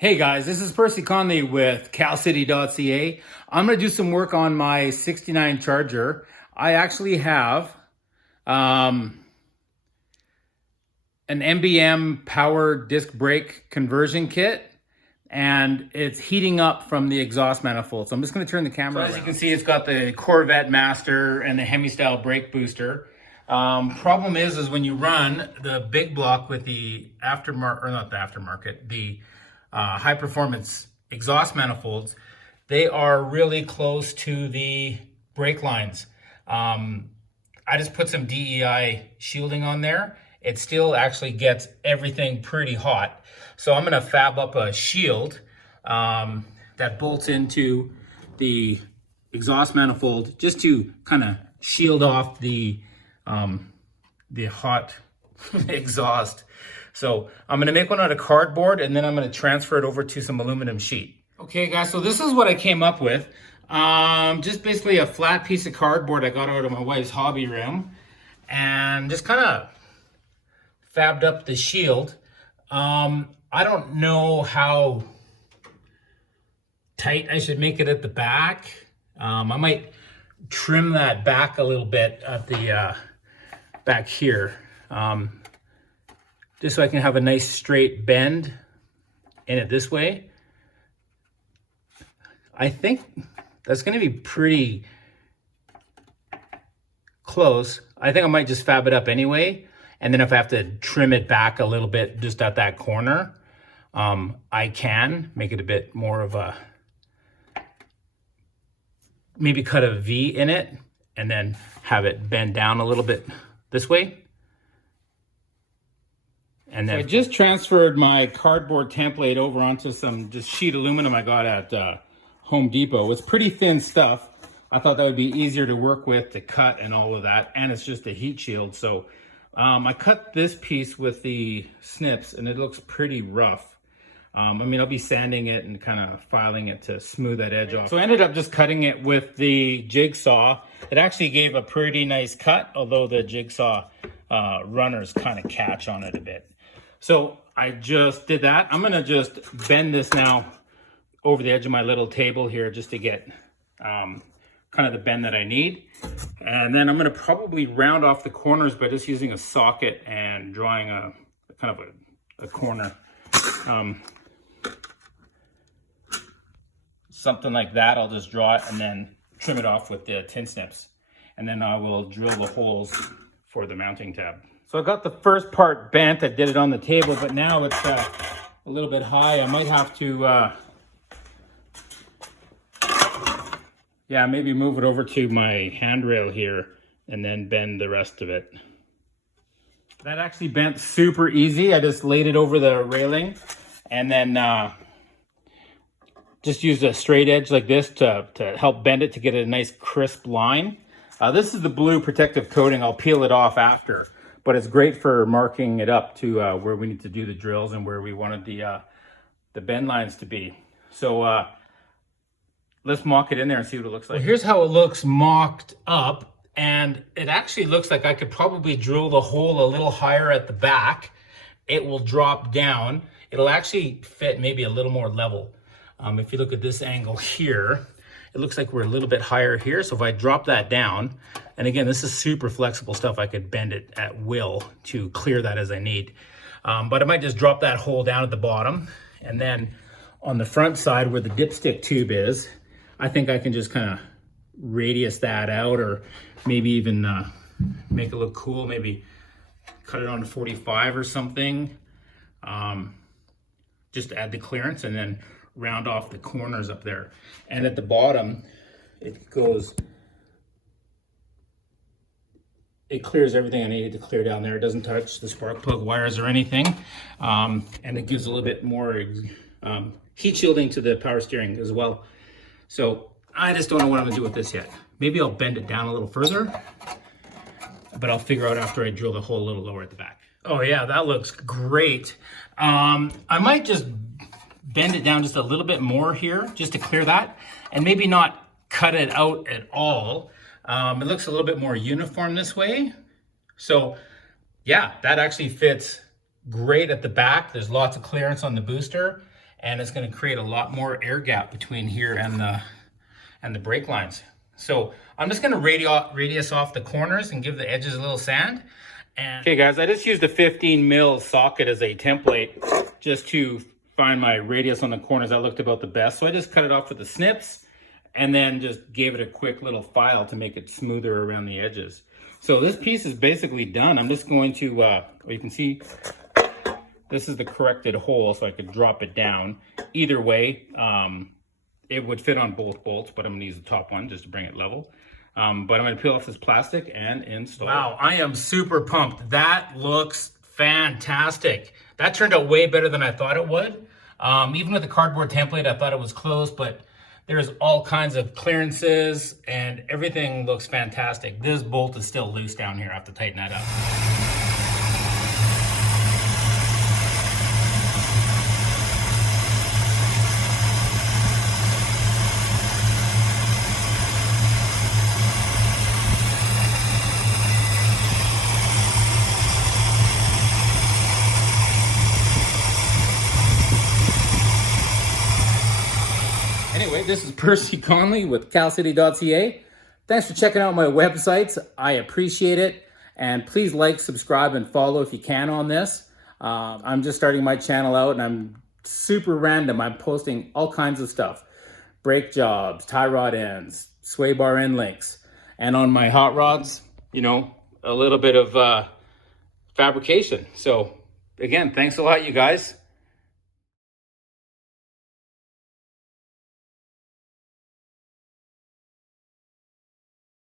Hey guys, this is Percy Conley with CalCity.ca. I'm going to do some work on my 69 Charger. I actually have an NBM power disc brake conversion kit, and it's heating up from the exhaust manifold. So I'm just going to turn the camera around. As you can see, it's got the Corvette Master and the Hemi style brake booster. Problem is when you run the big block with the aftermarket, or not the aftermarket, the high performance exhaust manifolds, they are really close to the brake lines. I just put some DEI shielding on there. It still actually gets everything pretty hot. So I'm gonna fab up a shield that bolts into the exhaust manifold just to kind of shield off the hot exhaust. So I'm gonna make one out of cardboard, and then I'm gonna transfer it over to some aluminum sheet. Okay guys, so this is what I came up with. Just basically a flat piece of cardboard I got out of my wife's hobby room, and just kind of fabbed up the shield. I don't know how tight I should make it at the back. I might trim that back a little bit at the back here. Just so I can have a nice straight bend in it this way. I think that's gonna be pretty close. I think I might just fab it up anyway. And then if I have to trim it back a little bit just at that corner, I can make it a bit more of a, maybe cut a V in it and then have it bend down a little bit this way. And then so I just transferred my cardboard template over onto some just sheet aluminum I got at Home Depot. It's pretty thin stuff. I thought that would be easier to work with, to cut and all of that. And it's just a heat shield. So I cut this piece with the snips and it looks pretty rough. I mean, I'll be sanding it and kind of filing it to smooth that edge off. So I ended up just cutting it with the jigsaw. It actually gave a pretty nice cut, although the jigsaw runners kind of catch on it a bit. So I just did that. I'm gonna just bend this now over the edge of my little table here just to get kind of the bend that I need. And then I'm gonna probably round off the corners by just using a socket and drawing a kind of a corner. Something like that. I'll just draw it and then trim it off with the tin snips. And then I will drill the holes for the mounting tab. So I got the first part bent. I did it on the table, but now it's a little bit high. I might have to, yeah, maybe move it over to my handrail here and then bend the rest of it. That actually bent super easy. I just laid it over the railing and then just used a straight edge like this to help bend it to get a nice crisp line. This is the blue protective coating. I'll peel it off after, but it's great for marking it up to where we need to do the drills and where we wanted the bend lines to be. So let's mock it in there and see what it looks like. Well, here's how it looks mocked up. And it actually looks like I could probably drill the hole a little higher at the back. It will drop down. It'll actually fit maybe a little more level. If you look at this angle here, it looks like we're a little bit higher here. So if I drop that down, and again, this is super flexible stuff. I could bend it at will to clear that as I need. But I might just drop that hole down at the bottom. And then on the front side where the dipstick tube is, I think I can just kind of radius that out, or maybe even make it look cool. Maybe cut it on to 45 or something. Just add the clearance and then round off the corners up there. And at the bottom, it clears everything I needed to clear down there. It doesn't touch the spark plug wires or anything. And it gives a little bit more heat shielding to the power steering as well. So I just don't know what I'm gonna do with this yet. Maybe I'll bend it down a little further, but I'll figure out after I drill the hole a little lower at the back. Oh yeah, that looks great. I might just bend it down just a little bit more here just to clear that, and maybe not cut it out at all. It looks a little bit more uniform this way. So yeah, that actually fits great at the back. There's lots of clearance on the booster, and it's going to create a lot more air gap between here and the brake lines. So I'm just going to radius off the corners and give the edges a little sand. And okay guys, I just used a 15 mil socket as a template just to find my radius on the corners that looked about the best. So I just cut it off with the snips and then just gave it a quick little file to make it smoother around the edges. So this piece is basically done. I'm just going to, well, you can see this is the corrected hole, so I could drop it down. Either way, it would fit on both bolts, but I'm gonna use the top one just to bring it level. But I'm gonna peel off this plastic and install. Wow, I am super pumped. That looks fantastic. That turned out way better than I thought it would. Even with the cardboard template, I thought it was close, but there's all kinds of clearances and everything looks fantastic. This bolt is still loose down here. I have to tighten that up. Anyway, this is Percy Conley with calcity.ca. Thanks for checking out my websites. I appreciate it. And please like, subscribe, and follow if you can on this. I'm just starting my channel out and I'm super random. I'm posting all kinds of stuff. Brake jobs, tie rod ends, sway bar end links. And on my hot rods, you know, a little bit of fabrication. So again, thanks a lot, you guys.